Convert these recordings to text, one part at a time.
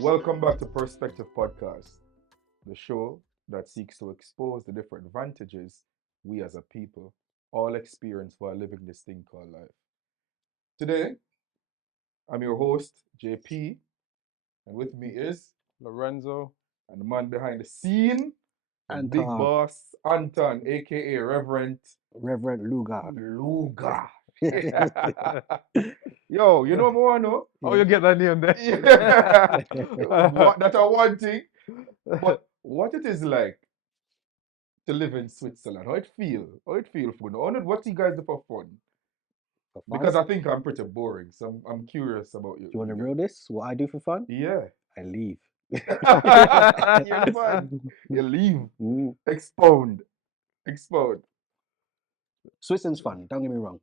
Welcome back to Per-spec-tiv podcast, the show that seeks to expose the different advantages we as a people all experience while living this thing called life. Today, I'm your host, JP, and with me is Lorenzo. and the man behind the scene, the big Anton, boss, Anton, aka Reverend Reverend Lugar. Luga. Yo, you know more, no? How you get that name there? Yeah. What, that are one thing, but what it is like to live in Switzerland? How it feel? How it feel for you? What you guys do for fun? For fun? Because I think I'm pretty boring, so I'm curious about you. Do you want to real this? What I do for fun? Yeah. I leave. You're fun. You leave. Mm. Expound. Expound. Switzerland's fun, don't get me wrong.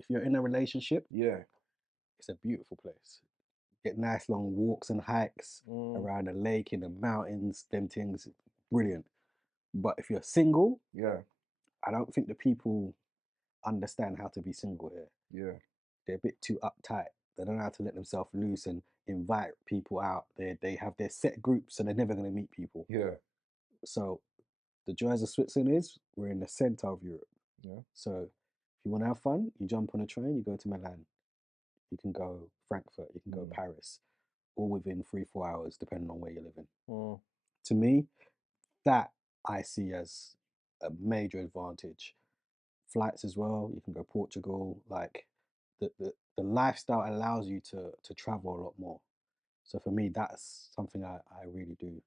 If you're in a relationship, Yeah. it's a beautiful place. Get nice long walks and hikes around the lake, in the mountains, them things, brilliant. But if you're single, Yeah. I don't think the people understand how to be single here. Yeah. They're a bit too uptight. They don't know how to let themselves loose and invite people out. They have their set groups and they're never going to meet people. Yeah. So the joys of Switzerland is we're in the center of Europe. Yeah. So if you want to have fun, you jump on a train, you go to Milan. You can go Frankfurt, you can go Paris, all within 3-4 hours, depending on where you're living. To me, that I see as a major advantage. Flights as well, you can go Portugal. Like the lifestyle allows you to travel a lot more. So for me, that's something I really do.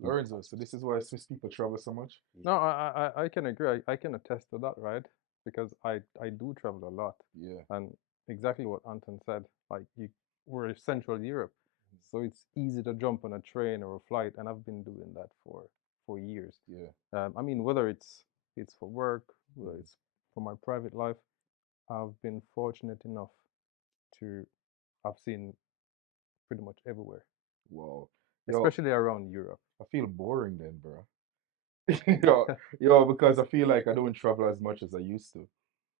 Lorenzo, so this is why Swiss people travel so much? No, I can agree. I can attest to that, right? Because I do travel a lot. Yeah. And exactly what Anton said, like we're in Central Europe, so it's easy to jump on a train or a flight, and I've been doing that for years. Yeah. I mean, whether it's for work, whether it's for my private life, I've been fortunate enough to have seen pretty much everywhere, Wow. especially around Europe. I feel boring then, bro. Because I feel like I don't travel as much as I used to.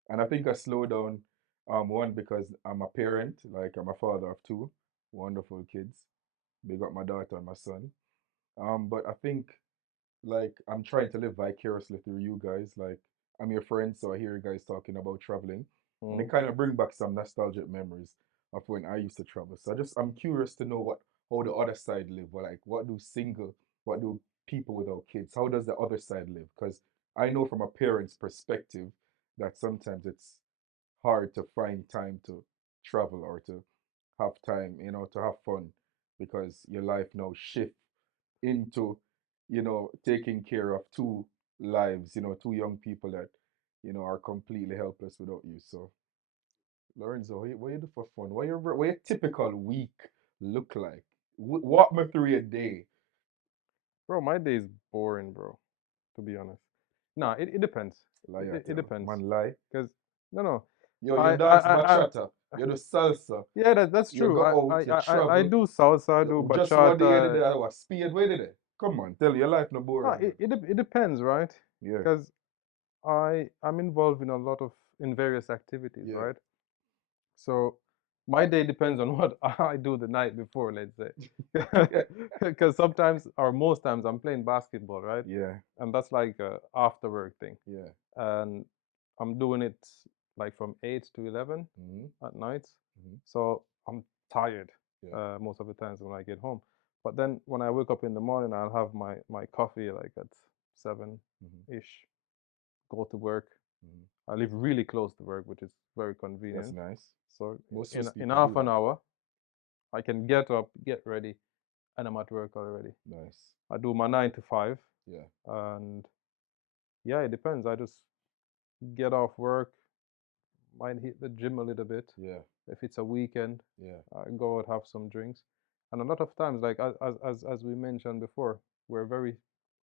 And I think I slowed down, one, because I'm a parent, like I'm a father of two wonderful kids. Big up my daughter and my son. But I think like I'm trying to live vicariously through you guys. Like I'm your friend, so I hear you guys talking about traveling. And it kind of bring back some nostalgic memories of when I used to travel. So I'm curious to know how the other side live. Or like what do people without kids? How does the other side live? Because I know from a parent's perspective that sometimes it's hard to find time to travel or to have time, to have fun because your life now shift into, taking care of two lives, two young people that, are completely helpless without you. So, Lorenzo, what you do for fun? What your typical week look like? Walk me through your day. Bro, my day is boring, bro, to be honest. No, it depends. Lie It depends. Man, lie. Because, no. Yo, I, you dance I, bachata. You do salsa. yeah, that's You true. go out, you I travel. do salsa, I do Just one day you did bachata. that. What speed? Where did it? Come on, tell your life no No, boring. it depends, right? Yeah. Because I'm involved in a lot of in various activities, Yeah. right? So my day depends on what I do the night before, let's say. Because sometimes or most times I'm playing basketball, right? Yeah. And that's like a after work thing. Yeah. And I'm doing it like from 8 to 11 at night. So I'm tired most of the times when I get home. But then when I wake up in the morning, I'll have my coffee like at 7-ish, go to work. I live really close to work, which is very convenient. That's nice. So Most in people half do an that. hour, I can get up, get ready, and I'm at work already. Nice. I do my 9 to 5. Yeah. And yeah, it depends. I just get off work, might hit the gym a little bit. Yeah. If it's a weekend, Yeah. I go out, have some drinks. And a lot of times, like as we mentioned before, we're very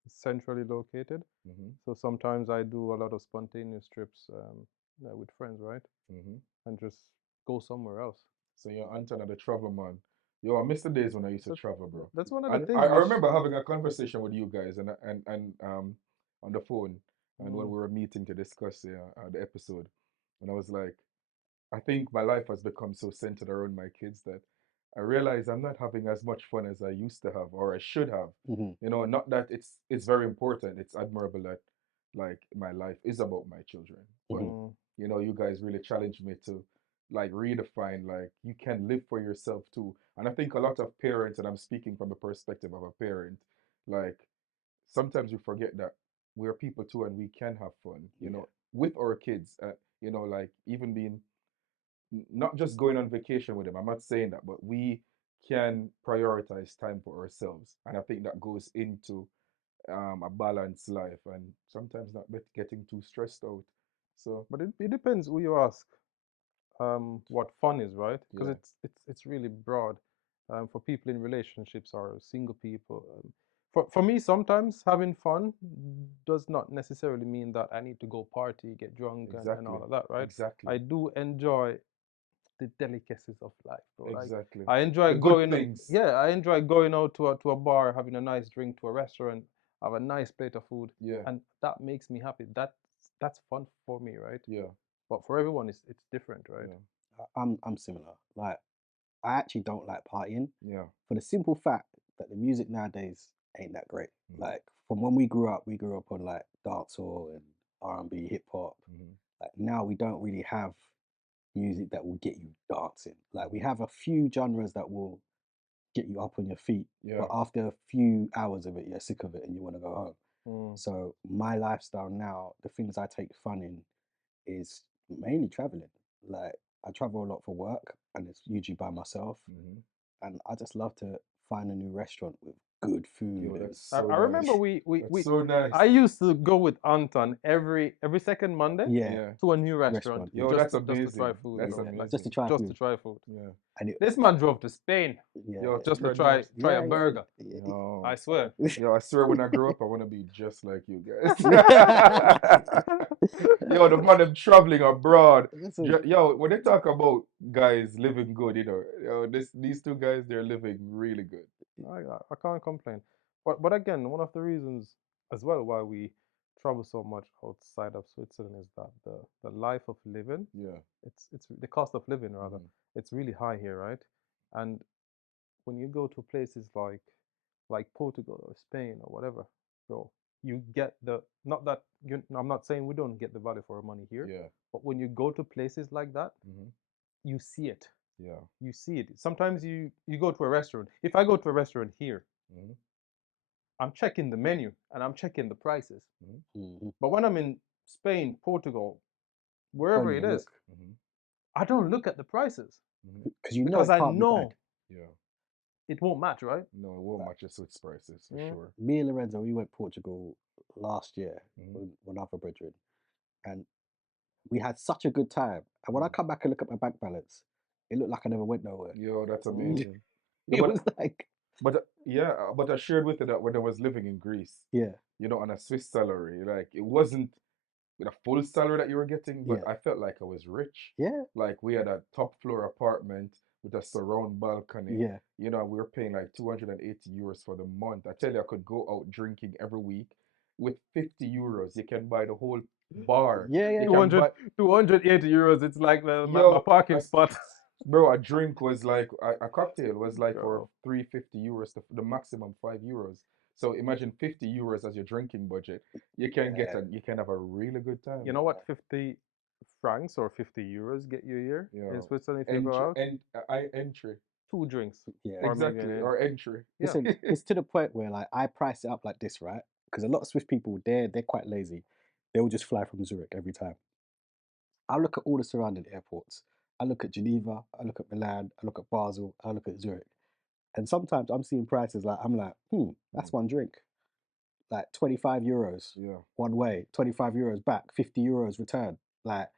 centrally located. So sometimes I do a lot of spontaneous trips with friends, right? And just go somewhere else. So you're Anton the travel man. Yo, I miss the days when I used to So travel, bro. that's one of the And things. I remember having a conversation with you guys and on the phone and when we were meeting to discuss the episode, and I was like, I think my life has become so centered around my kids that I realize I'm not having as much fun as I used to have or I should have. Mhm. You know, not that it's very important. It's admirable that like my life is about my children. But Mhm. Mm. you know, you guys really challenged me to like redefine like you can live for yourself too. And I think a lot of parents, and I'm speaking from the perspective of a parent, like sometimes we forget that we're people too and we can have fun, you Yeah. know, with our kids. You know, like even being not just going on vacation with them. I'm not saying that, but we can prioritize time for ourselves. And I think that goes into a balanced life and sometimes not getting too stressed out. So, But it depends who you ask. What fun is, right? Because yeah, it's really broad for people in relationships or single people. For me, sometimes having fun does not necessarily mean that I need to go party, get drunk, and exactly. all of that, right? Exactly. I do enjoy the delicacies of life, bro. Like Exactly. I enjoy The good going, things. yeah, I enjoy going out to a bar, having a nice drink, to a restaurant, have a nice plate of food, Yeah. and that makes me happy. That's fun for me, right? Yeah. But for everyone, it's different, right? Yeah. I'm similar. Like I actually don't like partying Yeah. for the simple fact that the music nowadays ain't that great. Mhm. Like from when we grew up on like dancehall and R&B, hip hop. Mhm. Like now we don't really have music that will get you dancing. Like we Mhm. have a few genres that will get you up on your feet, but Yeah. after a few hours of it, you're sick of it and you want to go home. Mm. So my lifestyle now, the things I take fun in is mainly traveling. Like I travel a lot for work and it's usually by myself. Mhm. And I just love to find a new restaurant with good food Yo, and that's I, so I remember nice. That's we so nice. I used to go with Anton every second Monday yeah, Yeah. to a new restaurant restaurant. Yeah, Yo, that's just to try amazing. food, That's bro. yeah, Like just to amazing. try just to food. try food. Yeah. And it, This man drove to Spain yeah, Yo, just to Trent knows. try yeah, a burger. yeah, Yo. I swear. Yo, I swear when I grow up, I want to be just like you guys. yeah. Yo, the man them traveling abroad. Listen, Yo, when they talk about guys living good, you know, yo, these two guys, they're living really good. I can't complain. But again, one of the reasons as well why we travel so much outside of Switzerland is that the life of living, Yeah. it's the cost of living rather, Hmm. it's really high here, right? And when you go to places like Portugal or Spain or whatever, bro, you get the not that you, I'm not saying we don't get the value for our money here, Yeah. but when you go to places like that, Hmm. you see it. Yeah. You see it. Sometimes you go to a restaurant. If I go to a restaurant here, Hmm. I'm checking the menu and I'm checking the prices. Hmm. mhm. But when I'm in Spain, Portugal, Don't wherever it even is, look Hmm. I don't look at the prices Hmm. because you know because it I can't be bad. know Yeah. it won't match, right? No, it won't Like match the Swiss prices for Mm. sure. me and Lorenzo, we went Portugal last year Hmm. with one other brethren, and we had such a good time. And when I Hmm. come back and look at my bank balance, it looked like I never went nowhere. Yo, that's Mm. amazing. Yo, It was like, but I shared with you that when I was living in Greece, yeah, you know, on a Swiss salary, like it wasn't with a full salary that you were getting, but yeah, I felt like I was rich. yeah, Like we had a top floor apartment with a surround balcony. yeah, You know, we were paying like 280 euros for the month. I tell you, I could go out drinking every week with 50 euros. You can buy the whole bar. yeah, You yeah. 200, can buy, 280 euros. It's like my yo, parking spot. bro, a drink was like a cocktail was like for Bro. 350 euros, the maximum 5 euros. So imagine 50 euros as your drinking budget. You can have a really good You time. know what 50 francs or 50 euros get you here in Yeah. Switzerland if you go Entry out? and I entry. Two drinks. Yeah. Or maybe Exactly. Or entry. yeah. Listen, it's to the point where like I price it up like this, right? Because a lot of Swiss people, they're quite lazy. They'll just fly from Zurich every time. I look at all the surrounding airports. I look at Geneva. I look at Milan. I look at Basel. I look at Zurich. And sometimes I'm seeing prices like I'm like, that's Mm. one drink, like 25 euros Yeah. one way, 25 euros back, 50 euros return. Like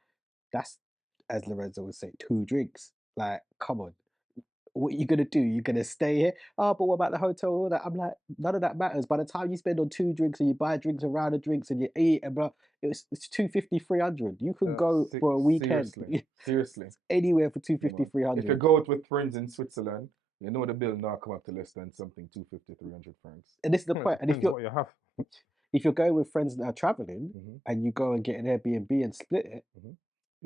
that's, as Lorenzo would say, two drinks. Like, come on. What are you gonna do? You're gonna stay here? Oh, but what about the hotel? All that? I'm like, none of that matters. By the time you spend on two drinks and you buy drinks around the drinks and you eat and blah, it's 250, 300. You can go for a weekend Seriously. Seriously. anywhere for two You fifty, know. three If you hundred. go out with friends in Switzerland, you know the bill not come up to less than something 250, 300 francs. And this is the It point. And depends what you have. if you're going with friends that are traveling Hmm. and you go and get an Airbnb and split it, Hmm.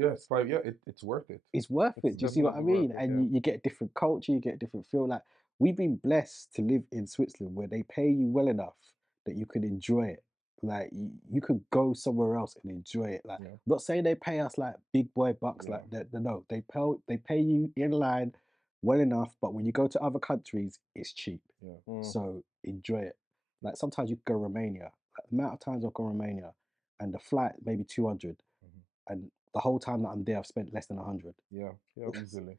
Yes, 5. Yeah, it's worth it. It's worth It's it. Do you see what I definitely worth mean? it. And Yeah. you get a different culture, you get a different feel. Like we've been blessed to live in Switzerland where they pay you well enough that you can enjoy it. Like you could go somewhere else and enjoy it. Like Yeah. I'm not saying they pay us like big boy bucks Yeah. like that. No, they pay you in line well enough, but when you go to other countries, it's cheap. Yeah. So enjoy it. Like sometimes you go Romania. Like, the amount of times I've gone Romania and the flight maybe 200, and the whole time that I'm there, I've spent less than 100. Yeah. Yeah. Easily.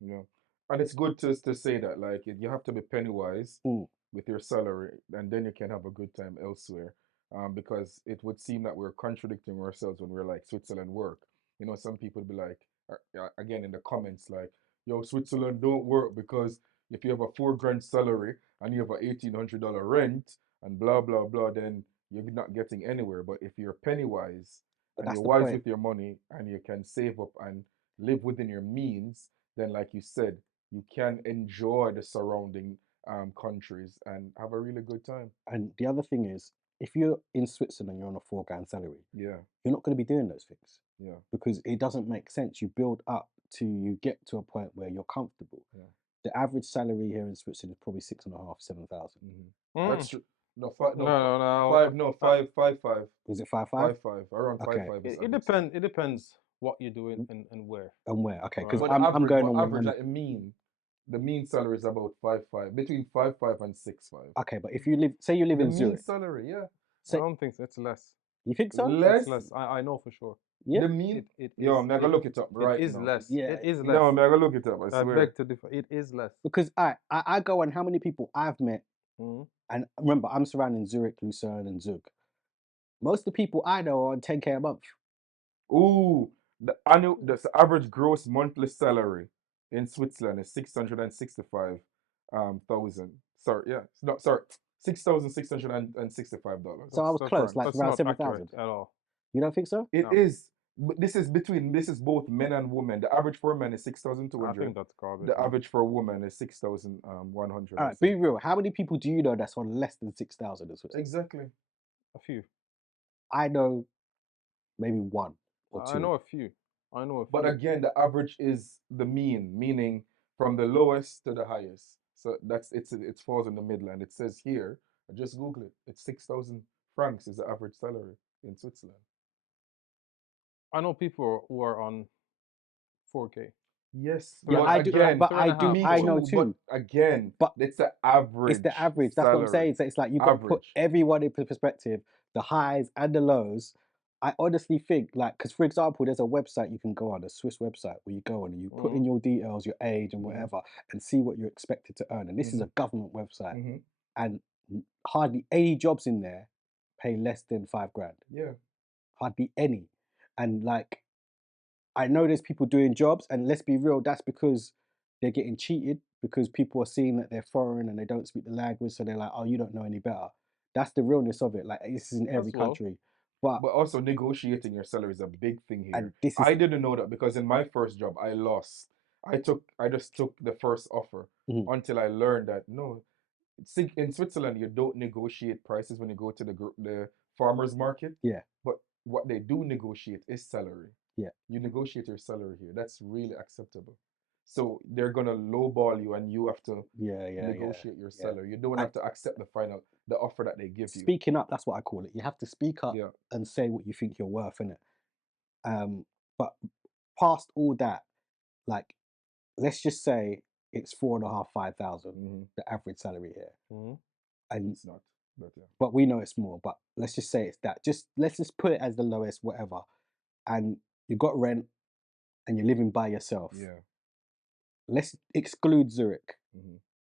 Yeah. And it's good to say that, like, you have to be penny wise with your salary, and then you can have a good time elsewhere. Because it would seem that we're contradicting ourselves when we're like Switzerland work. You know, some people be like, again in the comments, like, yo, Switzerland don't work because if you have a 4 grand salary and you have a $1,800 rent and blah blah blah, then you're not getting anywhere. But if you're penny wise But and that's you're the wise point. with your money and you can save up and live within your means, then like you said, you can enjoy the surrounding countries and have a really good time. And the other thing is, if you're in Switzerland, you're on a 4 grand salary, Yeah. you're not going to be doing those things. Yeah. Because it doesn't make sense. You build up to you get to a point where you're comfortable. Yeah. The average salary here in Switzerland is probably 6.5, 7,000. That's true. No, five, no, No. five, no, five. Is it 5.5? 5, around Okay. 5 is It average. depends. It depends what you're doing and where. And where? Okay, because But I'm average, going but on with average, like the mean salary is about 5, between 5 and 6. Okay, but if you live, say you live The in mean Zurich, salary, yeah. I say don't think so. It's less. you think so? Less. It's less. I know for sure. Yeah. The mean. It Yo, is. I'm gonna look it up right It is now. less. Yeah. It is less. No, I'm gonna look it up. I I swear. beg to differ. It is less. Because I go on how many people I've met, and remember I'm surrounding Zurich, Lucerne, and Zug. Most of the people I know are on 10K a month. Ooh, the average gross monthly salary in Switzerland is 665 thousand. Sorry, yeah, no, sorry, $6,665. So I was That's close, right. like That's around not 7,000. accurate at all. You don't think so? It No. is, but this is both men and women. The average for men is I 6,200. think that's garbage. The average for a woman is 6,100. All right, be real. How many people do you know that's on less than 6,000 in Switzerland? Exactly. A few. I know maybe one or two. I know a few. But again, the average is the mean, meaning from the lowest to the highest. So it falls in the middle, and it says here. I just Google it. It's 6,000 francs is the average salary in Switzerland. I know people who are on 4K. Yes, Yeah, but I do. again, But I do. me I know too. too. But again, But it's the average. it's the average. That's what I'm saying. So it's like you've got to put Average. everyone in perspective, the highs and the lows. I honestly think, like, because for example, there's a website you can go on, a Swiss website, where you go on and you put in your details, your age and whatever, and see what you're expected to earn. And this is a government website, and hardly any jobs in there pay less than 5 grand. Yeah. Hardly any. And like, I know there's people doing jobs, and let's be real, that's because they're getting cheated because people are seeing that they're foreign and they don't speak the language, so they're like, oh, you don't know any better. That's the realness of it. Like, this is in every country. But also negotiating your salary is a big thing here. and this is, I didn't know that because in my first job I lost. I just took the first offer until I learned that no, in Switzerland you don't negotiate prices when you go to the farmers market. Yeah. But what they do negotiate is salary. Yeah. You negotiate your salary here. That's really acceptable. So they're gonna lowball you, and you have to negotiate your salary. You don't have to accept the offer that they give you. Speaking up, that's what I call it. You have to speak up Yeah. and say what you think you're worth, innit? But past all that, like, let's just say it's 4.5, 5,000, the average salary here. And It's not, but yeah. but we know it's more. But let's just say it's that. Let's just put it as the lowest, whatever. And you got rent, and you're living by yourself. Yeah. Let's exclude Zurich,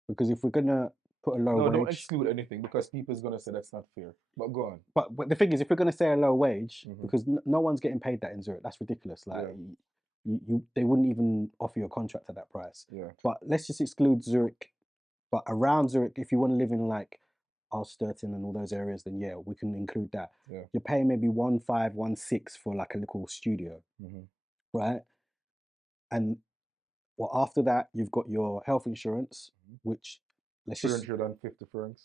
because if we're gonna put a low wage, don't exclude anything because people's gonna say that's not fair. But go on. But the thing is, if we're gonna say a low wage, because no one's getting paid that in Zurich, that's ridiculous. Like, they wouldn't even offer you a contract at that price. Yeah. But let's just exclude Zurich. But around Zurich, if you want to live in like Alsturten and all those areas, then yeah, we can include that. Yeah. You're paying maybe 1.5, 1.6 for like a little studio, right? And well, after that, you've got your health insurance, which let's just 350 francs.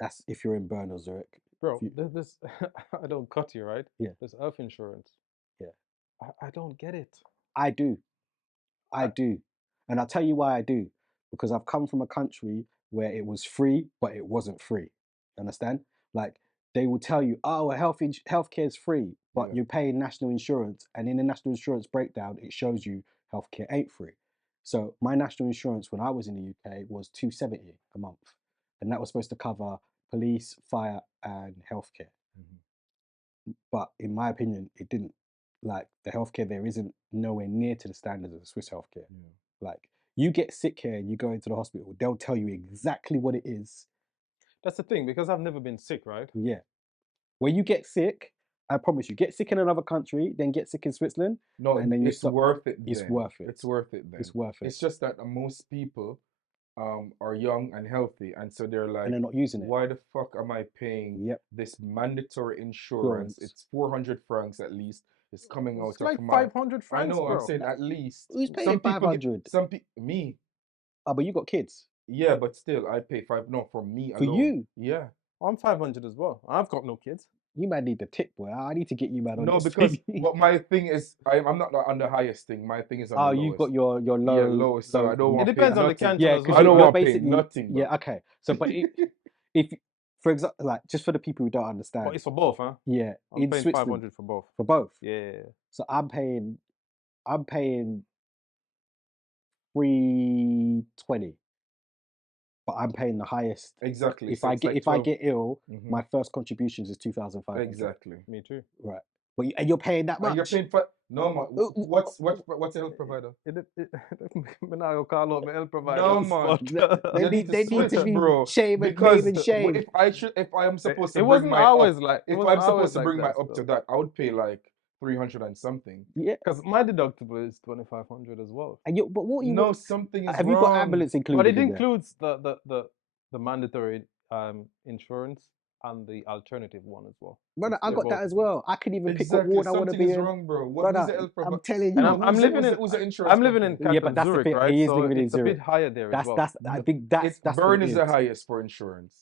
that's if you're in Bern or Zurich. Bro, this I don't cut you, right? Yeah. There's health insurance. Yeah. I don't get it. I do. I do. And I'll tell you why I do. Because I've come from a country where it was free, but it wasn't free. Understand? Like they will tell you, oh, healthcare is free, but Yeah. you're paying national insurance. And in the national insurance breakdown, it shows you healthcare ain't free. So my national insurance when I was in the UK was $270 a month. And that was supposed to cover police, fire, and healthcare. But in my opinion, it didn't. Like the healthcare there isn't nowhere near to the standards of the Swiss healthcare. Like you get sick here and you go into the hospital, they'll tell you exactly what it is. That's the thing, because I've never been sick, right? Yeah. When you get sick, I promise you, get sick in another country, then get sick in Switzerland. No, and then you it's stop. worth it. It's then. worth it. It's worth it. Then It's worth it. It's just that most people are young and healthy, and so they're like, and they're not using it. why the fuck am I paying Yep. this mandatory insurance? It's 400 francs at least. It's coming out It's like of my 500 francs, I know. bro. I'm saying at least. Who's paying Some people 500? Some people. Me. Oh, but you got kids. Yeah, but still, I pay five. No, for me For alone. you? Yeah. I'm 500 as well. I've got no kids. You might need the tip, boy. I need to get you mad on No, this because thing. what my thing is, I'm not on the highest thing. My thing is on the lowest. You've got your low. Yeah, lowest. So I don't want It to pay depends on the nothing. canton Yeah, as because well. I don't you're want to pay basically nothing. Bro. Yeah, okay. So, but if, for example, like just for the people who don't understand, But it's for both, huh? yeah, I'm in paying Switzerland 500 for both. for both. Yeah. So I'm paying 320, but I'm paying the highest. Exactly. If So I it's get like if I 12. get ill, my first contributions is 2,500. Exactly. Me too. Right. But and you're paying that much. And you're paying for no man. What's a health provider? Me now you call out my health provider. No man. They You need to to switch, be bro. shame and Because name and shame. if I am supposed to It bring wasn't my always up, like it if wasn't I'm always supposed to like bring my that, up to still. that, I would pay like 300 and something. Yeah. Because my deductible is 2,500 as well. And but what you No, something is have wrong. you got ambulance included? But it in there? includes the mandatory insurance and the alternative one as well. Brother, I got that as well. I could even pick Exactly. what ward I want to Something be is in. wrong, bro. What Brother, was the health provider? I'm telling And you. I'm living in who's the insurance I'm living in company? Yeah, but Canton, that's the Zurich, thing. right? He is So living in it's a bit Zurich. higher there as well. I think that's Bern what is it the highest for insurance.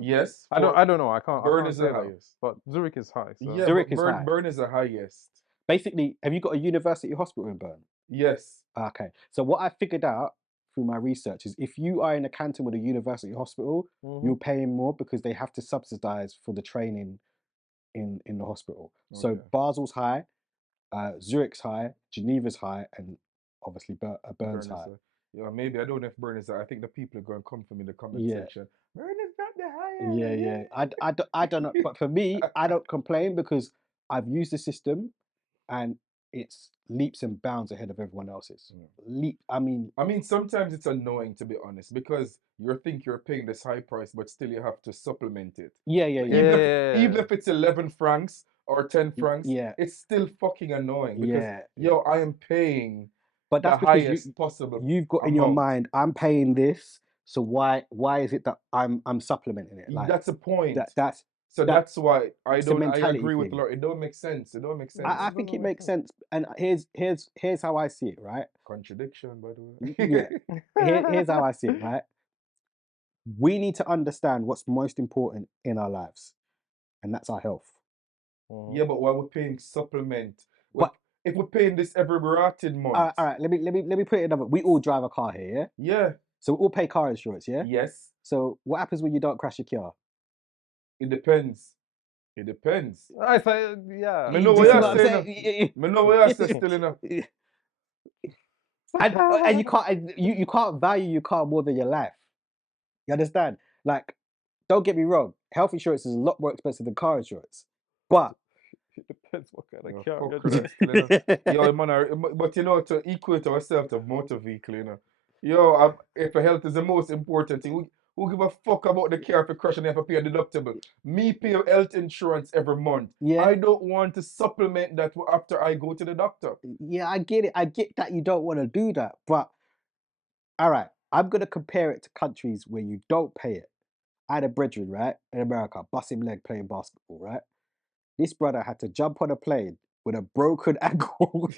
Yes. I don't know. I Bern can't is say the that. highest. But Zurich is high. So. Yeah, Zurich but is high. Bern is the highest. Basically, have you got a university hospital in Bern? Yes. Okay. So what I figured out through my research is if you are in a canton with a university hospital, you're paying more because they have to subsidize for the training in the hospital. Okay. So Basel's high, Zurich's high, Geneva's high, and obviously Bern's high. Yeah, maybe I don't know if Bern is. I think the people are going to come from in the comment section. Bern is not the highest. Yeah. I don't know, but for me, I don't complain because I've used the system, and it's leaps and bounds ahead of everyone else's. I mean, sometimes it's annoying, to be honest, because you think you're paying this high price, but still you have to supplement it. Yeah. Even if it's 11 francs or 10 francs, yeah, it's still fucking annoying because yeah. I am paying. But that's the because highest possible. You've got in your mind, I'm paying this, so why is it that I'm supplementing it? Like that's the point. That's why I agree with thing. Lauren. It don't make sense. I think it makes sense. And here's how I see it, right? Contradiction, by the way. Yeah. Here's how I see it, right? We need to understand what's most important in our lives, and that's our health. Yeah, but why we're paying supplement? But if we're paying this every rotted month. All right. Let me put it another. We all drive a car here, yeah? Yeah. So we all pay car insurance, yeah? Yes. So what happens when you don't crash your car? It depends. I say, yeah. Me know what you're saying. Me know what you're saying still enough. And you can't value your car more than your life. You understand? Like, don't get me wrong. Health insurance is a lot more expensive than car insurance, but it depends what kind of car you're driving. Yo, man, but to equate ourselves to motor vehicle, if health is the most important thing, who give a fuck about the car if it crash and you have to pay a deductible? Me pay health insurance every month. Yeah. I don't want to supplement that after I go to the doctor. Yeah, I get it. I get that you don't want to do that, but all right, I'm gonna compare it to countries where you don't pay it. I had a brethren, right, in America, bust him leg playing basketball, right? This brother had to jump on a plane with a broken ankle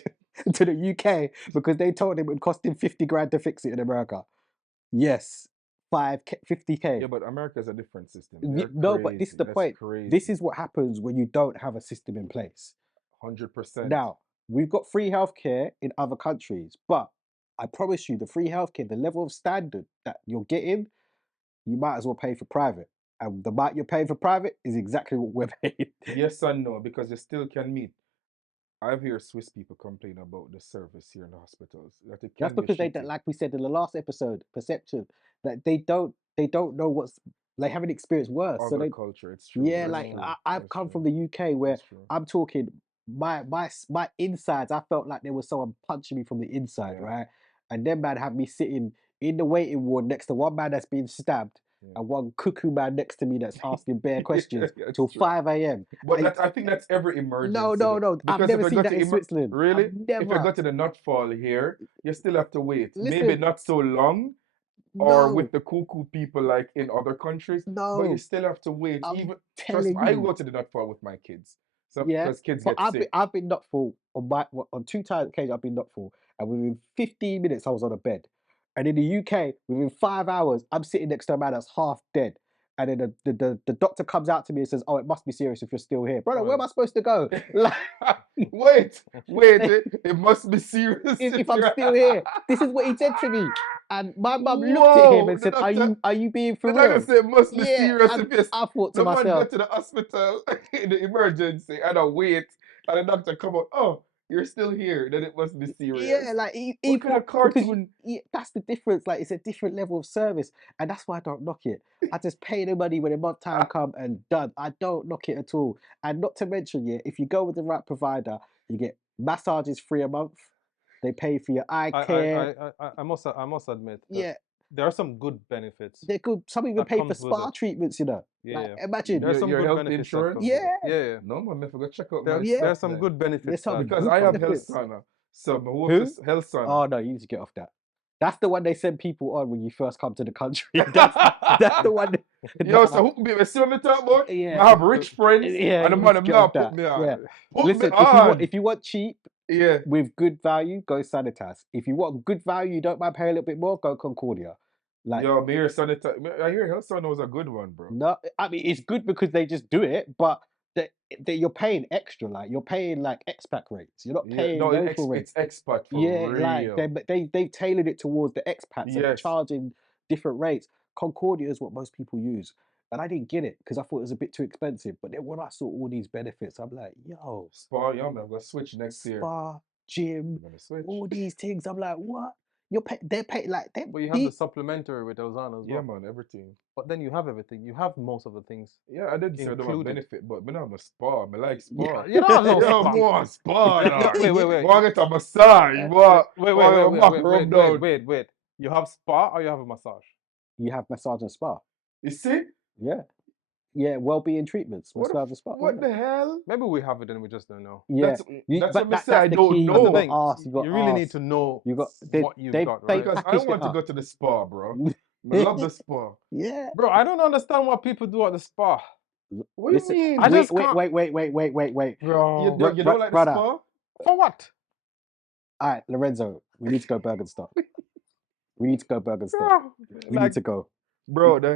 to the UK because they told him it would cost him 50 grand to fix it in America. Yes, 50K. Yeah, but America's a different system. No, but this is the point. This is what happens when you don't have a system in place. 100%. Now, we've got free healthcare in other countries, but I promise you, the free healthcare, the level of standard that you're getting, you might as well pay for private. And the amount you're paying for private is exactly what we're paying. Yes and no, because you still can meet. I've heard Swiss people complain about the service here in the hospitals that it That's can get because they shitty. don't, like we said in the last episode, perception, that they don't know what's, they haven't experienced worse. So Other they, culture, it's true. yeah, That's like true. I've That's come true. from the UK where That's true. I'm talking my insides. I felt like there was someone punching me from the inside, Yeah. right? And then man had me sitting in the waiting ward next to one man that's been stabbed and one cuckoo man next to me that's asking bare questions Yeah, till true. 5 a.m. But I think that's every emergency. No, I've Because never if you seen go that to in Switzerland. really, I've if you never. go to the nutfall here, you still have to wait. Maybe Listen, not so long, or with the cuckoo people like in other countries, but you no, still have to wait. I'm Even trust me, telling I you. go to the nutfall with my kids, so Yeah, because kids but get I've sick. been knocked for on 2 times occasions I've been knocked for, and within 15 minutes I was on a bed. And in the UK, within 5 hours, I'm sitting next to a man that's half dead. And then the doctor comes out to me and says, "Oh, it must be serious if you're still here, brother. Where am I supposed to go? Like, Wait, it must be serious if I'm still here, this is what he said to me." And my mum looked at him Whoa, and said, "Are you being for the doctor real?" said it must be Yeah, serious and if you I thought to no man go myself, to the hospital in the emergency and I wait and the doctor come out, oh, you're still here, then it must be serious. yeah, like What kind of because cartoon? that's the difference. Like it's a different level of service, and that's why I don't knock it. I just pay the money when the month time come and done. I don't knock it at all. And not to mention, yeah, if you go with the right provider, you get massages free a month. They pay for your eye care. I must admit that Yeah, there are some good benefits they're good. Some even that pay for comes with spa it. treatments. You know, Yeah, like yeah. imagine. There's some Your good health benefits that insurance? come with it. Yeah, Yeah, yeah. No man, I forgot check out my There's yeah. stuff there's some then. good benefits There's some that Because good I have health benefits. sauna. So my wife Who? is health sauna. Oh no, you need to get off that. That's the one they send people on when you first come to the country. That's the one. Yo, Nah, so who be see what me talk about? yeah, I have rich friends yeah, and the you man need to them get now off put that. me on. Yeah. Put Listen, me on. if you want cheap Yeah. with good value, go Sanitas. If you want good value, you don't mind paying a little bit more, go Concordia. Like Yo, me hear I hear health sauna was a good one, bro. no, I mean it's good because they just do it, but you're paying extra. Like you're paying like expat rates. You're not Yeah, paying no, local rates. it's expat for Yeah, like real. they've tailored it towards the expats, so they're Yes. charging different rates. Concordia is what most people use, and I didn't get it because I thought it was a bit too expensive. But then when I saw all these benefits, I'm like, yo, Spa, yeah, man, I'm gonna switch next year. spa, gym, I'm gonna switch. all these things. I'm like, what? They're paying like they. But you have the supplementary with Elzana as well. Yeah, man, everything. But then you have everything. You have most of the things. Yeah, I didn't say I don't have Included. benefit, but I'm a spa. I like spa. You don't have no Yo, spa. more spa, dog. Wait. Want to get a massage? What? Wait. You have spa or you have a massage? You have massage and spa. You see? Yeah, yeah, well-being treatments, What, massage and spa. what the hell? Maybe we have it and we just don't know. Yeah, That's but what I say. I that's the don't key. know. You That's the got thing. ask. You got You really ask. need to know You got what you've got, right? Because I packaged want it to up. go to the spa, bro. I love the spa. Yeah. Bro, I don't understand what people do at the spa. What Listen, do you mean? I just wait, can't- wait. Bro. You don't like the brother. spa? For what? All right, Lorenzo, we need to go Bergenstock. We need to go Bergenstock. Bro, We need to go. Bro, the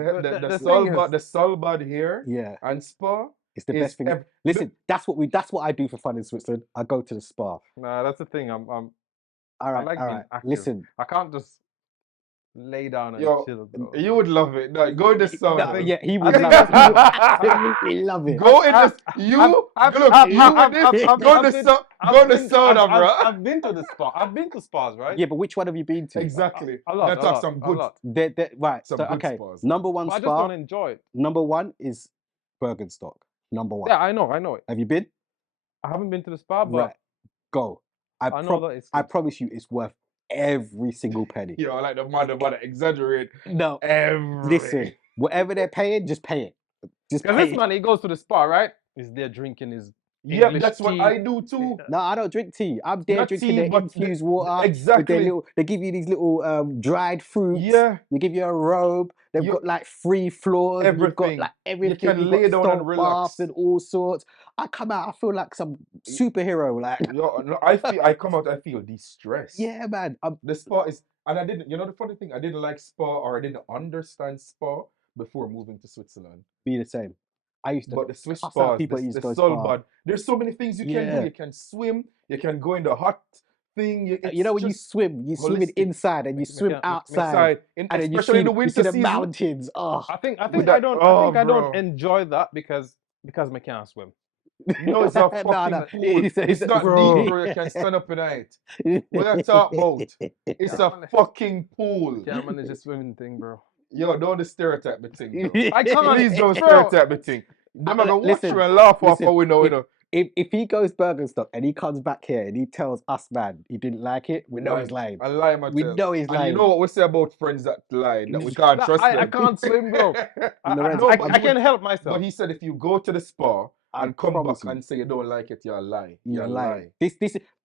the thing is- Solbad here Yeah, and spa it's the is best thing. Listen, that's what I do for fun in Switzerland. I go to the spa. Nah, that's the thing. All I right, like all being right. active. Listen, I can't just lay down and Yo, chill, bro. you would love it. No, go in the sauna. no, yeah, he I would think love it. He would that's- absolutely love it. Go in the sauna, bro. I've been to the spa. I've been to spas, right? Yeah, but which one have you been to? Exactly. A lot, Let's a have lot, some a good. lot. Right. Some So good okay, spas. number one But I just spa. don't enjoy it. Number one is Bergenstock. Number one. Yeah, I know it. Have you been? I haven't been to the spa, but Right. Go. I know that it's I good. promise you, it's worth every single penny. Yo, I like the man exaggerate. No, Every. listen. Whatever they're paying, just pay it. Just Because pay this it. man, he goes to the spa, right? He's there drinking his Yeah, English that's what tea. I do too. No, I don't drink tea. I'm there Not drinking tea, their but infused water. exactly. They give you these little dried fruits. Yeah. They give you a robe. They've got like free floors. You've got Everything. like everything. You can You've lay got down and salt relax. baths and all sorts. I come out, I feel like some superhero. Like, Yo, no, I come out, I feel distressed. yeah, man. The spa is, and I didn't, the funny thing, I didn't like spa or I didn't understand spa before moving to Switzerland. Be the same. I used to But the Swiss cuss out spas, people that the used to go Sol spa. bad. There's so many things you can do. Yeah. You can swim. You can go in the hot thing. It's You know when you just swim, you swim in holistic. inside and you swim outside, and then especially in the you winter see the season. mountains. Oh, I think With that, I think I bro. don't enjoy that because I can't swim. No, it's a fucking no. pool. It's not deep, Bro. bro. You can stand up in it. What you talk about? It's a fucking pool. Can't manage a swimming thing, bro. Yo, don't stereotype the thing, bro. I can't. Please don't Bro. stereotype the thing. Them are gonna watch Listen, you and laugh off listen, a window, you know. if he goes Bergenstock and he comes back here and he tells us, man, he didn't like it, we know he's lying. I lie, my We know he's And lying. you know what we say about friends that lie, that we can't trust them. I can't swim, bro. Lorenzo, I can help myself. But he said if you go to the spa I and come back promise you. and say you don't like it, you're a lie. You're lying.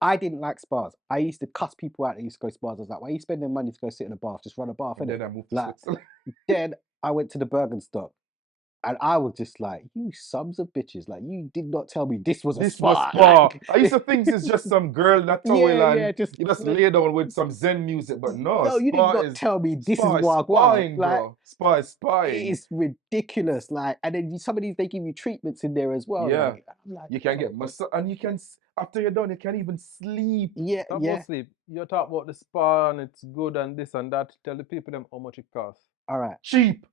I didn't like spas. I used to cuss people out that used to go spas. I was like, why are you spending money to go sit in a bath? Just run a bath, And innit? then I moved to Like, Switzerland. then I went to the Bergenstock. And I was just like, you sons of bitches. Like, you did not tell me this was a This was spa. spa. Like, I used to think it's just some girl in a towel and just you just lay down with some Zen music, but no, no, you did spa not is tell me this is spa is wagwan. spying, Like, bro. Spa is spying. it's ridiculous. Like, and then some of these they give you treatments in there as well. Yeah. Like, I'm like, You can get massage, and you can after you're done, you can even sleep. yeah, Talk yeah. about sleep. You talk about the spa and it's good and this and that. Tell the people them how much it costs. All right. Cheap.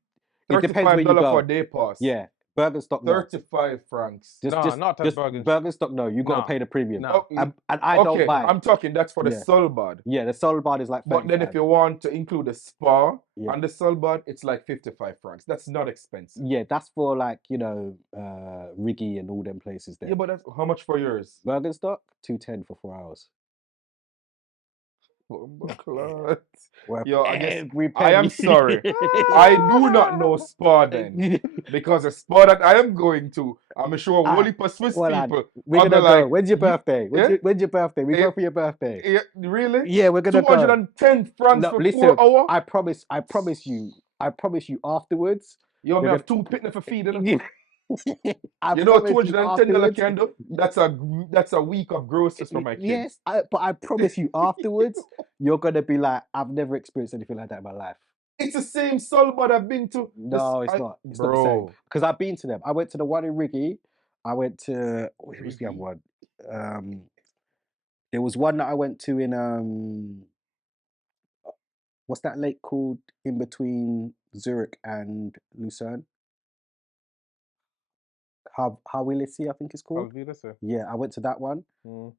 It depends where you $35 go. for a day pass. Yeah. Bergenstock, no. 35 francs. Not at Bergenstock. Bergenstock, no. You got to Nah. pay the premium. Nah. And I don't mind. I'm talking that's for the Yeah. Solbad. Yeah, the Solbad is like 35. But then if you want to include the spa Yeah. and the Solbad, it's like 55 francs. That's not expensive. Yeah, that's for like, Riggy and all them places there. Yeah, but that's how much for yours? Bergenstock, $210 for 4 hours. Well, yo, I guess every I am penny. sorry. I do not know spa then. Because the spa that I am going to, I'm sure a whole heap of Swiss people. We're are gonna like, go. When's your birthday? When's your birthday? We Yeah. go for your birthday. Yeah, really? Yeah, we're gonna go. 210 francs No, for listen, 4 hours? I promise you afterwards. Yo, we're me gonna- have 2 pitney for feeding. I You know, promise $210 afterwards- can do. That's a week of groceries for my kids. Yes, but I promise you afterwards, you're gonna be like, I've never experienced anything like that in my life. It's the same Solbad I've been to. No, it's not. It's not the same. Because I've been to them. I went to the one in Riggy. I went to what was the other one? There was one that I went to in what's that lake called in between Zurich and Lucerne? Havilisi, I think it's called. Yeah, I went to that one.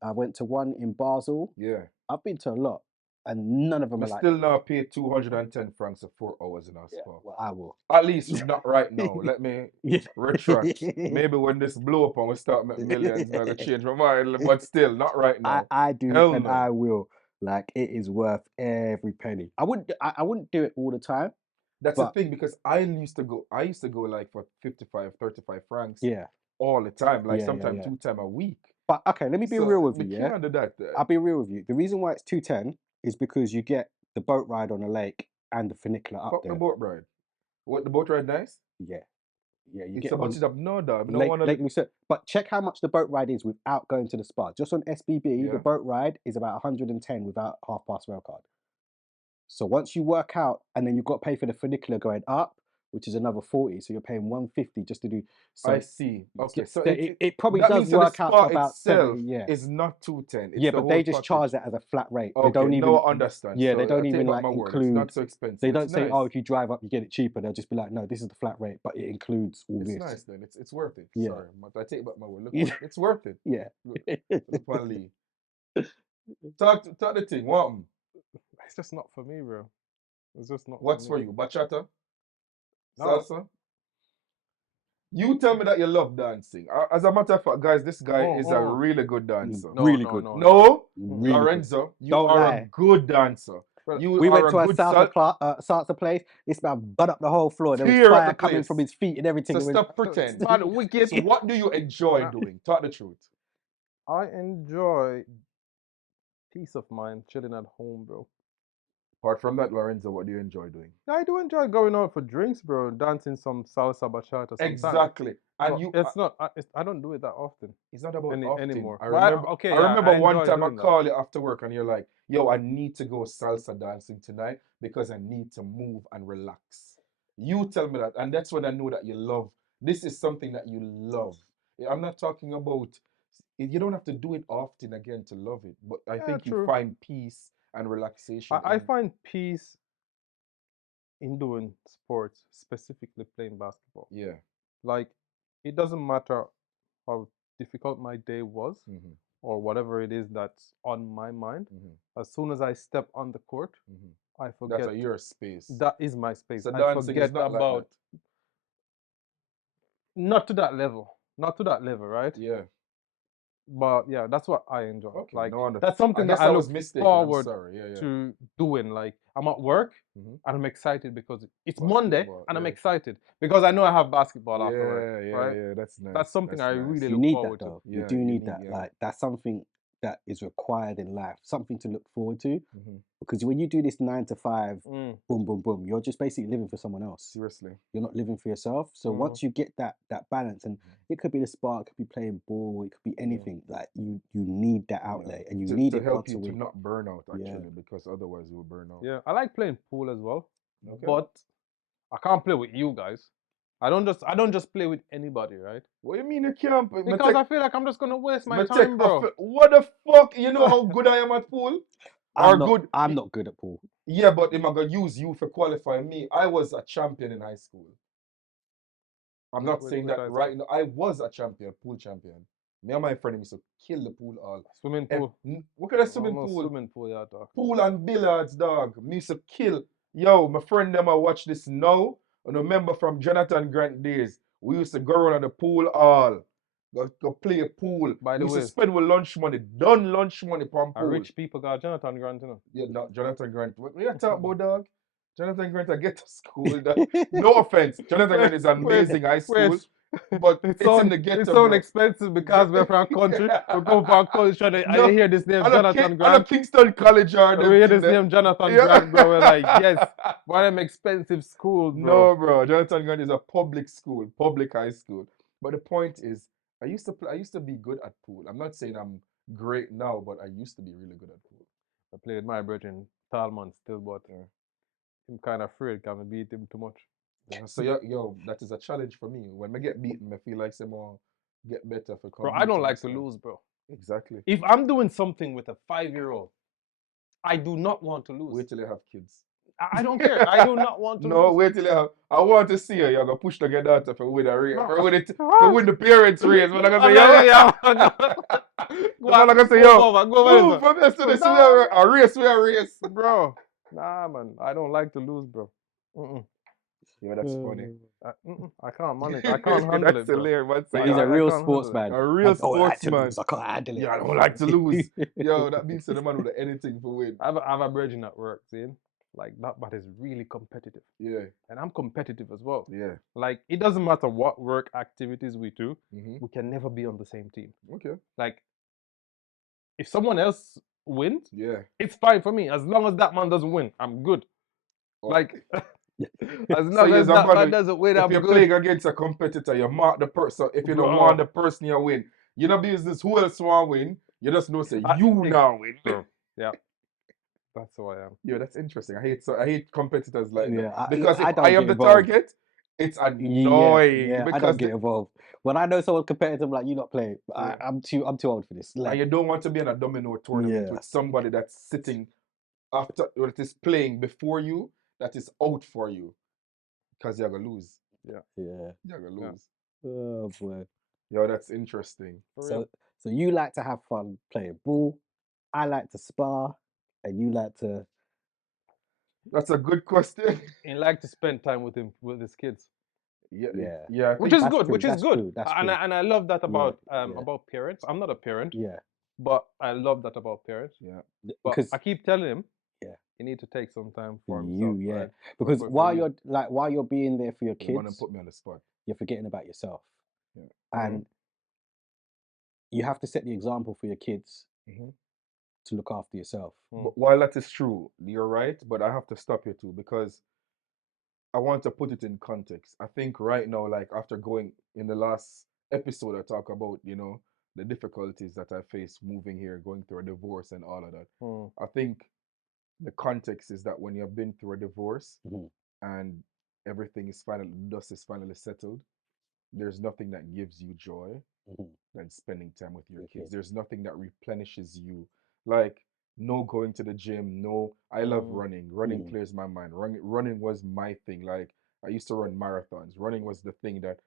I went to one in Basel. Yeah. I've been to a lot, and none of them I are like. still now pay 210 francs for 4 hours in our spa. Well, I will. At least not right now. Let me retract. Maybe when this blow up and we start making millions, I'm gonna change my mind. But still, not right now. I do, Hell and no. I will. Like, it is worth every penny. I wouldn't do it all the time. That's the thing, because I used to go like for 55, 35 francs. Yeah. All the time, like Yeah, sometimes yeah. 2 times a week. But okay, let me be real with you. We Yeah, can't do that. I'll be real with you. The reason why it's 210 is because you get the boat ride on the lake and the funicular up Fuck there. the boat ride. What, the boat ride nice? Yeah, you It's get a bunch of no dog. No one. Lake Lucerne. But check how much the boat ride is without going to the spa. Just on SBB, the boat ride is about 110 without half pass rail card. So once you work out, and then you've got to pay for the funicular going up, which is another 40. So you're paying 150 just to do. So I see. Okay, so it probably that does means that work the out spa to about itself 70. Yeah, is not 210. It's yeah, the but they whole just package. charge that as a flat rate. Okay, They don't even. no, understand. Yeah, so they don't I take even back like my word. include. It's not so expensive. They don't It's say, nice. "Oh, if you drive up, you get it cheaper." They'll just be like, "No, this is the flat rate, but it includes all It's this." nice then. It's worth it. Yeah. Sorry, but I take back my word. Look, Yeah. it's worth it. Yeah. Look, Lee. Talk the thing. What? It's just not for me, bro. It's just not. What's for me. you? Bachata? No. Salsa? You tell me that you love dancing. As a matter of fact, guys, this guy is a really good dancer. Really good. No, Really Lorenzo, you Don't are lie. a good dancer. We went to a salsa place. This man butt up the whole floor. There was Tear up fire the coming place. from his feet and everything. So stop pretend. Man, wicked. So what do you enjoy doing? Talk the truth. I enjoy peace of mind, chilling at home, bro. Apart from that, Lorenzo, what do you enjoy doing? I do enjoy going out for drinks, bro. Dancing some salsa bachata. Sometimes. Exactly. And But you, it's not. I don't do it that often. it's not about often. Anymore. I But remember. okay, I yeah, remember I one enjoy time I doing that. call you after work, and you're like, "Yo, I need to go salsa dancing tonight because I need to move and relax." You tell me that, and that's when I know that you love This is something that you love. I'm not talking about, you don't have to do it often again to love it, but I Yeah, think you true. find peace and relaxation I in, find peace in doing sports, specifically playing basketball. yeah. Like, it doesn't matter how difficult my day was Mm-hmm. or whatever it is that's on my mind. Mm-hmm. As soon as I step on the court, Mm-hmm. I That's forget. your space. That is my space. So I dancing is forget not like about, that. not to that level. Not to that level, right? Yeah. But yeah, that's what I enjoy. Okay. Like, No wonder. that's I something that guess I I was look mistaken. I'm forward sorry. Yeah, yeah. to doing. Like, I'm at work Mm-hmm. and I'm excited because it's Monday Basketball. and I'm Yeah. excited because I know I have basketball after work, Yeah, yeah, right? yeah. That's nice. That's something That's I nice. really You look need that forward to. though. Yeah, you do you need need- that. yeah. Like that's something that is required in life, something to look forward to. Mm-hmm. Because when you do this 9 to 5, Mm. boom, boom, boom, you're just basically living for someone else. Seriously. You're not living for yourself. So once you get that balance, and it could be the spark, it could be playing ball, it could be anything. Like you need that outlet, and you need to it help once you a to week. not burn out Yeah. actually, because otherwise you'll burn out. Yeah, I like playing pool as well, Okay. but I can't play with you guys. I don't just play with anybody, right? What do you mean you can't? Because I feel like I'm just gonna waste my time, bro. What the fuck? You know how good I am at pool? I'm not good at pool. Yeah, but I'm gonna use you for qualifying me. I was a champion in high school. I'm not saying that right now. I was a champion, pool champion. Me and my friend used to kill the pool all. Swimming pool. What kind of swimming Almost pool? Swimming pool, yeah, dog. Pool and billiards, dog. Me used to kill. Yo, my friend them I watch this now. And remember from Jonathan Grant days, we used to go around the pool all. Go play a pool. By the we used way, to spend with lunch money. Done lunch money from pool. Rich people got Jonathan Grant, you know. Yeah, not Jonathan Grant. What you talking about, dog? Jonathan Grant, I get to school. No offense. Jonathan Grant is amazing high school. But it's in the ghetto, It's so bro. expensive because we're from country. We go from college, trying to, No, I hear this name, Jonathan I Grant. Kingston College or We hear this name, Jonathan Grant, bro. We're like, yes, one of them expensive schools, bro. No, bro. Jonathan Grant is a public school, public high school. But the point is, I used to be good at pool. I'm not saying I'm great now, but I used to be really good at pool. I played with my brother in Talman still, but I'm kind of afraid because I beat him too much. Yeah, so yo, that is a challenge for me. When I get beaten, I feel like someone get better for Bro, I don't like to lose, bro. Exactly. If I'm doing something with a 5-year-old, I do not want to lose. Wait till you have kids. I don't care. I do not want to lose. No, wait till you have. I want to see you. You're gonna push your daughter for win a race, for win the parents' race. When I'm gonna say, yo, I'm gonna say, yo, go from this to this, a race, bro. Nah, man, I don't like to lose, bro. Yeah, that's funny. I can't manage. I can't handle it, bro. But he's a real sportsman. A real sportsman. I can't handle it. Yeah, I don't like to lose. Yo, that means the man with anything for win. I have a brethren at work, see? Like that, but is really competitive. Yeah. And I'm competitive as well. Yeah. Like it doesn't matter what work activities we do, we can never be on the same team. Okay. Like if someone else wins, yeah, it's fine for me. As long as that man doesn't win, I'm good. Oh. Like as long as that man doesn't win, I'm good. If you're playing against a competitor, you mark the person. If you don't want the person you win, you know business who else want win. You just know say you now win. Bro. Yeah. That's who I am. Yeah, that's interesting. I hate competitors like that. Because if I am the target, it's annoying. Yeah, because I don't get involved. When I know someone's competitive, I'm like, you not play. I'm too old for this. Like, and you don't want to be in a domino tournament with somebody that's sitting after that is playing before you, that is out for you. Because you're gonna lose. Yeah. You're gonna lose. Oh boy. Yo, that's interesting. So you like to have fun playing ball. I like to spar, and you like to. That's a good question. He like to spend time with his kids. Yeah. Which is good. That's and I love that about about parents. I'm not a parent. Yeah. But I love that about parents. Yeah. But I keep telling him. You need to take some time for himself. Yeah. Right? Because while you're being there for your kids, you want to put me on the spot. You're forgetting about yourself. Yeah. And you have to set the example for your kids to look after yourself. But while that is true, you're right, but I have to stop you too because I want to put it in context. I think right now, like after going in the last episode, I talk about, the difficulties that I face moving here, going through a divorce and all of that. I think the context is that when you've been through a divorce and everything is finally, the dust is finally settled, there's nothing that gives you joy than spending time with your kids. There's nothing that replenishes you. Like, no going to the gym, no. I love running. Running clears my mind. Running was my thing. Like, I used to run marathons. Running was the thing that,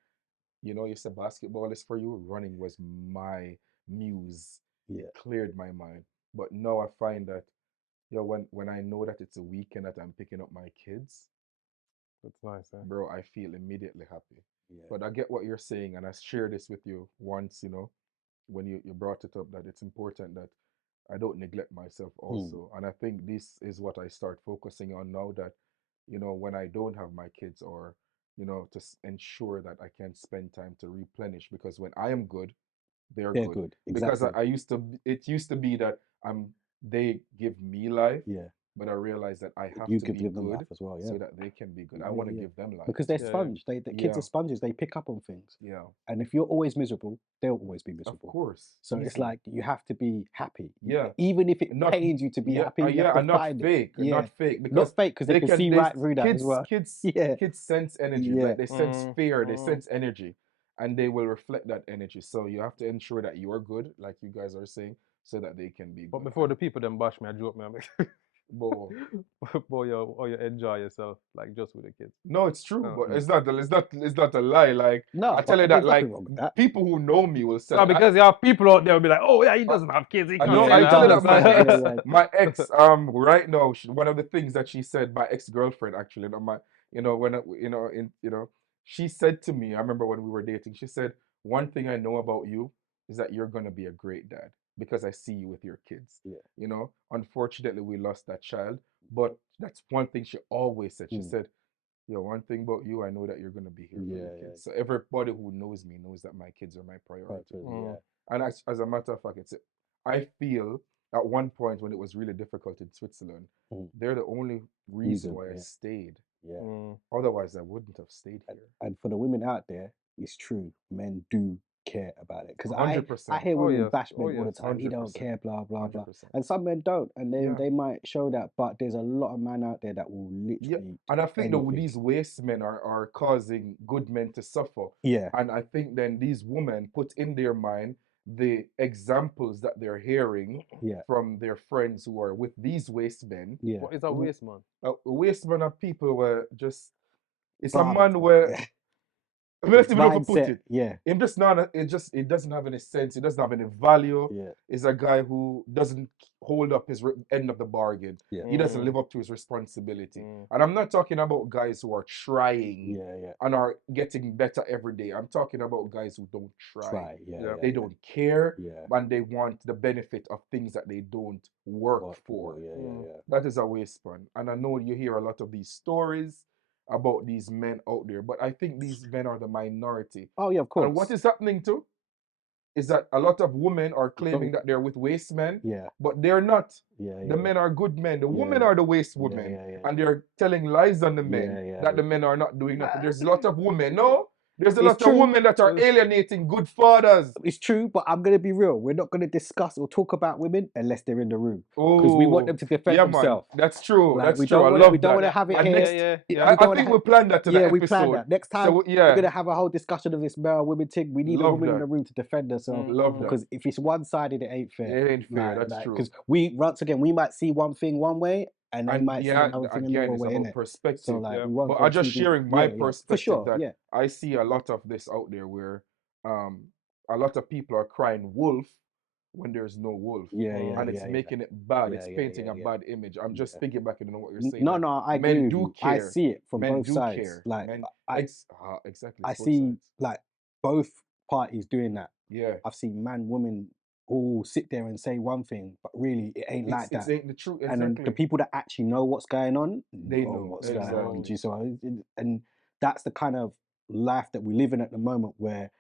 you said basketball is for you. Running was my muse. It cleared my mind. But now I find that, when I know that it's a weekend that I'm picking up my kids, That's nice, eh? bro, I feel immediately happy. Yeah. But I get what you're saying, and I shared this with you once, when you brought it up, that it's important that I don't neglect myself also. And I think this is what I start focusing on now, that, when I don't have my kids, or, to ensure that I can spend time to replenish, because when I am good, they're They're good. good. Because Exactly. it used to be that they give me life, Yeah. but I realize that I have You to could be give them good life as well. Yeah. so that they can be good. I Yeah, want to yeah. give them life. Because they're Yeah, yeah. sponge. The kids Yeah. are sponges. They pick up on things. Yeah. And if you're always miserable, they'll always be Of miserable. course. So it's easily. like you have to be happy. Yeah. Even if it Not pains you to be yeah, happy, you have to and not find fake, it. Yeah. not fake, because Not fake, because they can see right through that as well. Yeah. Kids sense energy, Yeah. like they sense fear, they sense energy, and they will reflect that energy. So you have to ensure that you're good, like you guys are saying, so that they can be But good. before the people them bash me, I joke me. But Boy, you enjoy yourself, like, just with the kids. no, it's true, No. but it's not a lie. Like, No, I tell but you that, there's like, nothing wrong with that. people who know me will say No, that. because you have people out there will be like, oh yeah, he doesn't have kids, he I can't know. say I that. tell you that my Yeah, ex, yeah. my ex, right now, one of the things that she said, my ex-girlfriend, actually, not my, when she said to me, I remember when we were dating, she said, one thing I know about you is that you're gonna be a great dad, because I see you with your kids. Yeah. Unfortunately, we lost that child, but that's one thing she always said. She Mm. said, yo, one thing about you, I know that you're gonna be here for your Yeah, kids. So everybody who knows me knows that my kids are my priority. yeah. And as a matter of fact, I feel at one point when it was really difficult in Switzerland, they're the only reason why I stayed. Yeah. Otherwise, I wouldn't have stayed here. And for the women out there, it's true. Men do care about it. Because I 100%. hear Oh women yes. bash Oh men all the yes. time. He don't 100%. care, blah, blah, blah. 100%. And some men don't. And Yeah. they might show that. But there's a lot of men out there that will Yeah, literally and I think that anything. these waste men are causing good men to suffer. Yeah. And I think then these women put in their mind the examples that they're hearing Yeah. from their friends who are with these waste men. Yeah. What is a waste man? Waste men are people where just, it's a Barbed. man where, Yeah. I mean, let's even know how to put Mindset. it. Yeah. Him just not, it doesn't have any sense. It doesn't have any value. Yeah. It's a guy who doesn't hold up his end of the bargain. Yeah. He doesn't live up to his responsibility. Mm. And I'm not talking about guys who are trying Yeah. and are getting better every day. I'm talking about guys who don't try. Yeah. They don't care, Yeah. and they want the benefit of things that they don't work for. Yeah. That is a waste man. And I know you hear a lot of these stories about these men out there, but I think these men are the minority. Oh, yeah, of course. And what is happening too is that a lot of women are claiming that they're with waste men, Yeah. but they're not. Yeah. The men are good men. The women Yeah. are the waste women. Yeah. And they're telling lies on the men that the men are not doing nothing. There's a lot of women. No, there's a It's lot true. of women that are alienating good fathers. It's true, but I'm going to be real. We're not going to discuss or talk about women unless they're in the room. Because we want them to defend themselves. Man. That's true. Like, That's we true. don't I wanna- love we don't that. want to have it And here. next, I think we planned that to the Yeah, episode. we planned that. Next time, So, we're going to have a whole discussion of this male women thing. We need a Love woman in that. the room to defend herself. Love that. Because if it's one-sided, it ain't fair. It ain't fair. That's true. Because once again, we might see one thing one way, and they might see another thing again, another it's way, about innit? perspective. So, like, we won't But go I'm just too deep. sharing my Yeah, perspective for sure, that yeah. I see a lot of this out there where a lot of people are crying wolf when there's no wolf. And it's making it bad. It's painting a bad image. I'm just piggybacking on what you're saying. No, I agree Men with do you. care. I see it from Men both do sides. care. Like, Men, exactly. I it's both see sides. like both parties doing that. Yeah. I've seen man, women all sit there and say one thing, but really it ain't like that. It ain't the truth. Exactly. And then the people that actually know what's going on, They know what's going on. exactly. Do you see what I mean? And that's the kind of life that we live in at the moment, where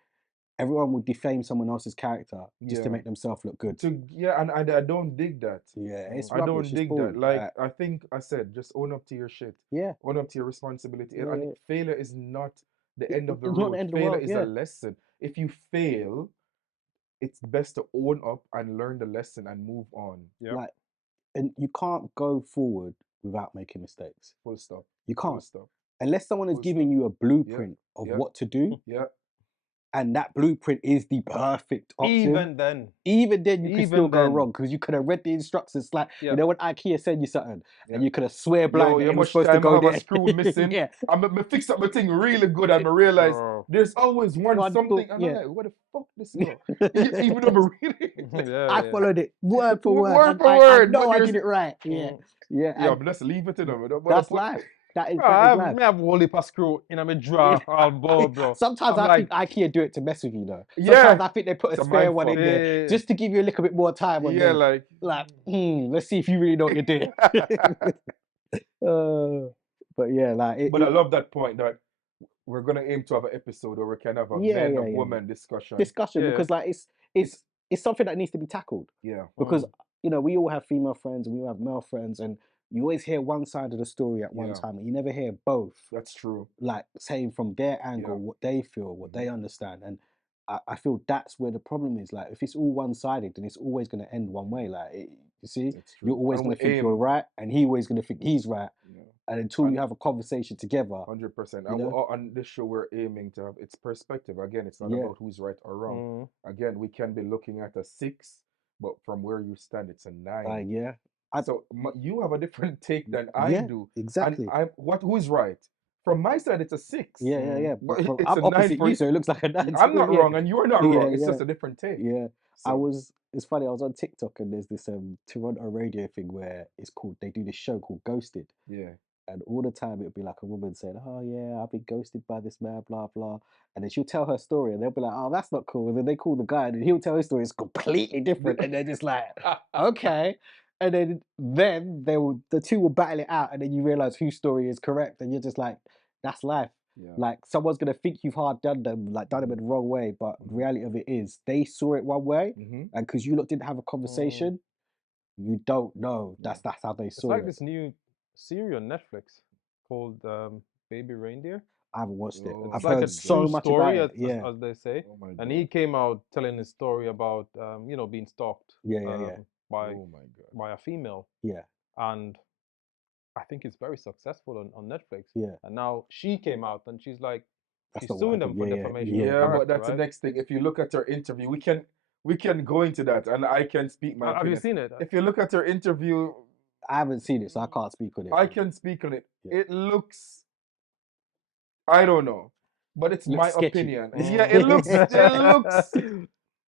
everyone will defame someone else's character just to make themselves look good. And I don't dig that. Yeah, it's I rubbish. don't It's dig bull. that. Like, I think I said, just own up to your shit. Yeah. Own up to your responsibility. Yeah. And failure is not the end of the It's road. not the end of the Failure world, is a lesson. If you fail, it's best to own up and learn the lesson and move on. Yep. Like, and you can't go forward without making mistakes. Full stop. You can't. Full stop. Unless someone is Full giving stop. you a blueprint of what to do. Yeah. and that blueprint is the perfect option. Even then, you could still go wrong because you could have read the instructions. Like you know when IKEA send you something, and you could have swear blind that it was supposed to go there. A screw missing. Yeah. I fixed up my thing really good, and I realized there's always one something, and I'm like, what the fuck this go? Even though I followed it word for word. Word for word. I know I did it right. Yeah. Yeah, but let's leave it in them. That's life. That is life. I have only a screw in my drawer all board, bro. Sometimes I think IKEA do it to mess with you, though. Sometimes I think they put a spare one in there just to give you a little bit more time. On them. Let's see if you really know what you're doing. But yeah, like. But I love that point that we're gonna aim to have an episode where we can have a men or woman discussion. Because like it's something that needs to be tackled. Yeah. Because you know we all have female friends and we all have male friends, and you always hear one side of the story at one time, and you never hear both. That's true. Like saying from their angle what they feel, what they understand, and I feel that's where the problem is. Like if it's all one-sided, then it's always going to end one way. Like you see, you're always going to think you're right, and he's always going to think he's right. Yeah. And until you have a conversation together, 100%. And on this show, we're aiming to have its perspective. Again, it's not about who's right or wrong. Again, we can be looking at a 6, but from where you stand, it's a 9. So you have a different take than I do. Exactly. And who's right? From my side, it's a 6. Yeah. But it's I'm a 9 for you, so it looks like a 9. I'm not wrong, and you're not wrong. It's just a different take. Yeah. So. It's funny. I was on TikTok, and there's this Toronto radio thing where they do this show called Ghosted. Yeah. And all the time it would be like a woman saying, "Oh yeah, I've been ghosted by this man, blah blah," and then she'll tell her story, and they'll be like, "Oh, that's not cool." And then they call the guy, and he'll tell his story. It's completely different, and they're just like, "Okay." And then the two will battle it out, and then you realize whose story is correct, and you're just like, "That's life." Yeah. Like someone's gonna think you've hard done them, like done them in the wrong way, but the reality of it is they saw it one way, and because you lot didn't have a conversation, you don't know that's how they saw it. It's like this new series on Netflix called Baby Reindeer. I haven't watched it. I've like heard so much story, about it. as they say. And he came out telling his story about being stalked. By a female. Yeah. And I think it's very successful on Netflix. Yeah. And now she came out and she's like, she's suing them for defamation. Yeah, but that's the next thing. If you look at her interview, we can go into that, and I can speak my opinion. Have you seen it? If you look at her interview, I haven't seen it, so I can't speak on it. I can speak on it. Yeah. It looks, I don't know, but it's my opinion. Yeah, it looks like.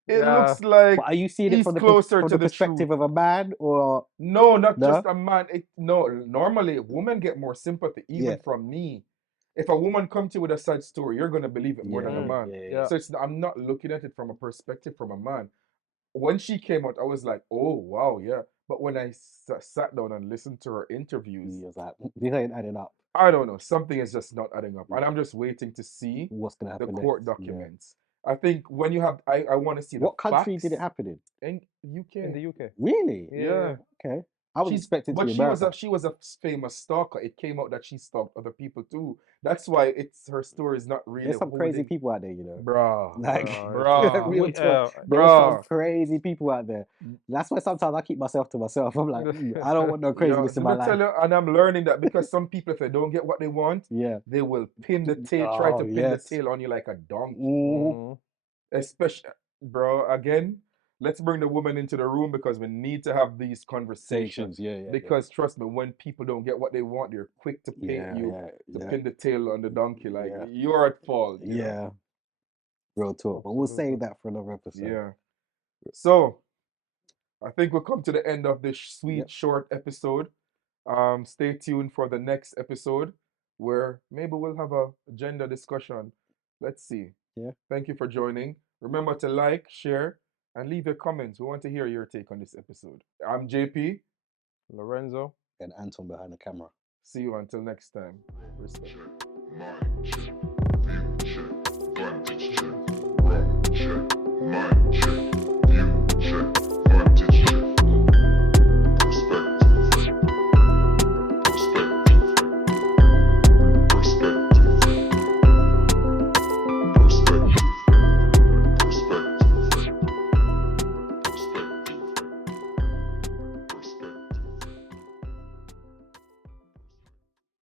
But are you seeing it from the perspective of a man, or no? Not just a man. Normally, women get more sympathy even from me. If a woman comes to you with a sad story, you're gonna believe it more than a man. So I'm not looking at it from a perspective from a man. When she came out, I was like, oh wow, yeah. But when I sat down and listened to her interviews, he was like, "This ain't adding up." I don't know. Something is just not adding up, and I'm just waiting to see what's gonna happen. The court documents. I think when you have, I want to see what country did it happen in UK. In the UK. Really? Yeah. Okay. I was expecting to be America. But she was a famous stalker. It came out that she stalked other people too. That's why her story is not really. There's some crazy people out there, you know. Bro. There's some crazy people out there. That's why sometimes I keep myself to myself. I'm like, I don't want no craziness in my life. And I'm learning that because some people, if they don't get what they want, they will pin the tail, try to pin the tail on you like a donkey. Especially, bro, again. Let's bring the woman into the room because we need to have these conversations. Because trust me, when people don't get what they want, they're quick to paint pin the tail on the donkey. Like you're at fault. You know? Real talk. But we'll save that for another episode. Yeah. So I think we'll come to the end of this sweet short episode. Stay tuned for the next episode where maybe we'll have a gender discussion. Let's see. Yeah. Thank you for joining. Remember to like, share, and leave your comments. We want to hear your take on this episode. I'm JP. Lorenzo. And Anton behind the camera. See you until next time. Respect.